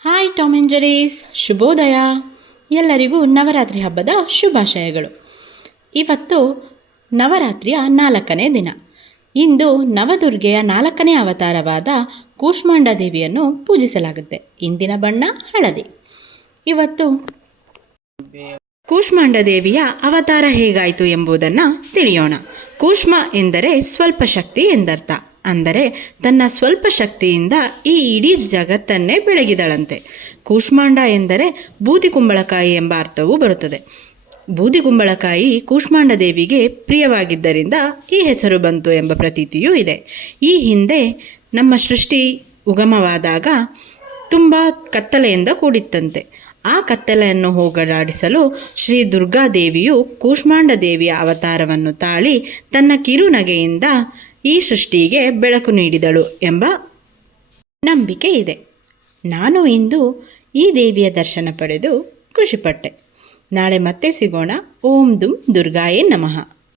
Hi Tom ಎಂಜರೀಸ್ ಜೆರೀಸ್. ಶುಭೋದಯ. ಎಲ್ಲರಿಗೂ ನವರಾತ್ರಿ ಹಬ್ಬದ ಶುಭಾಶಯಗಳು. ಇವತ್ತು ನವರಾತ್ರಿಯ ನಾಲ್ಕನೇ ದಿನ. ಇಂದು ನವದುರ್ಗೆಯ ನಾಲ್ಕನೇ ಅವತಾರವಾದ ಕೂಷ್ಮಾಂಡ ದೇವಿಯನ್ನು ಪೂಜಿಸಲಾಗುತ್ತೆ. ಇಂದಿನ ಬಣ್ಣ ಹಳದಿ. ಇವತ್ತು ಕೂಷ್ಮಾಂಡ ದೇವಿಯ ಅವತಾರ ಹೇಗಾಯಿತು ಎಂಬುದನ್ನು ತಿಳಿಯೋಣ. ಕೂಷ್ಮ ಎಂದರೆ ಸ್ವಲ್ಪ ಶಕ್ತಿ ಎಂದರ್ಥ. ಅಂದರೆ ತನ್ನ ಸ್ವಲ್ಪ ಶಕ್ತಿಯಿಂದ ಈ ಇಡೀ ಜಗತ್ತನ್ನೇ ಬೆಳಗಿದಳಂತೆ. ಕೂಷ್ಮಾಂಡ ಎಂದರೆ ಬೂದಿ ಕುಂಬಳಕಾಯಿ ಎಂಬ ಅರ್ಥವೂ ಬರುತ್ತದೆ. ಬೂದಿ ಕುಂಬಳಕಾಯಿ ಕೂಷ್ಮಾಂಡ ದೇವಿಗೆ ಪ್ರಿಯವಾಗಿದ್ದರಿಂದ ಈ ಹೆಸರು ಬಂತು ಎಂಬ ಪ್ರತೀತಿಯೂ ಇದೆ. ಈ ಹಿಂದೆ ನಮ್ಮ ಸೃಷ್ಟಿ ಉಗಮವಾದಾಗ ತುಂಬ ಕತ್ತಲೆಯಿಂದ ಕೂಡಿತ್ತಂತೆ. ಆ ಕತ್ತಲೆಯನ್ನು ಹೋಗಲಾಡಿಸಲು ಶ್ರೀ ದುರ್ಗಾದೇವಿಯು ಕೂಷ್ಮಾಂಡ ದೇವಿಯ ಅವತಾರವನ್ನು ತಾಳಿ ತನ್ನ ಕಿರುನಗೆಯಿಂದ ಈ ಸೃಷ್ಟಿಗೆ ಬೆಳಕು ನೀಡಿದಳು ಎಂಬ ನಂಬಿಕೆ ಇದೆ. ನಾನು ಇಂದು ಈ ದೇವಿಯ ದರ್ಶನ ಪಡೆದು ಖುಷಿಪಟ್ಟೆ. ನಾಳೆ ಮತ್ತೆ ಸಿಗೋಣ. ಓಂ ದುಂ ದುರ್ಗಾಯೇ ನಮಃ.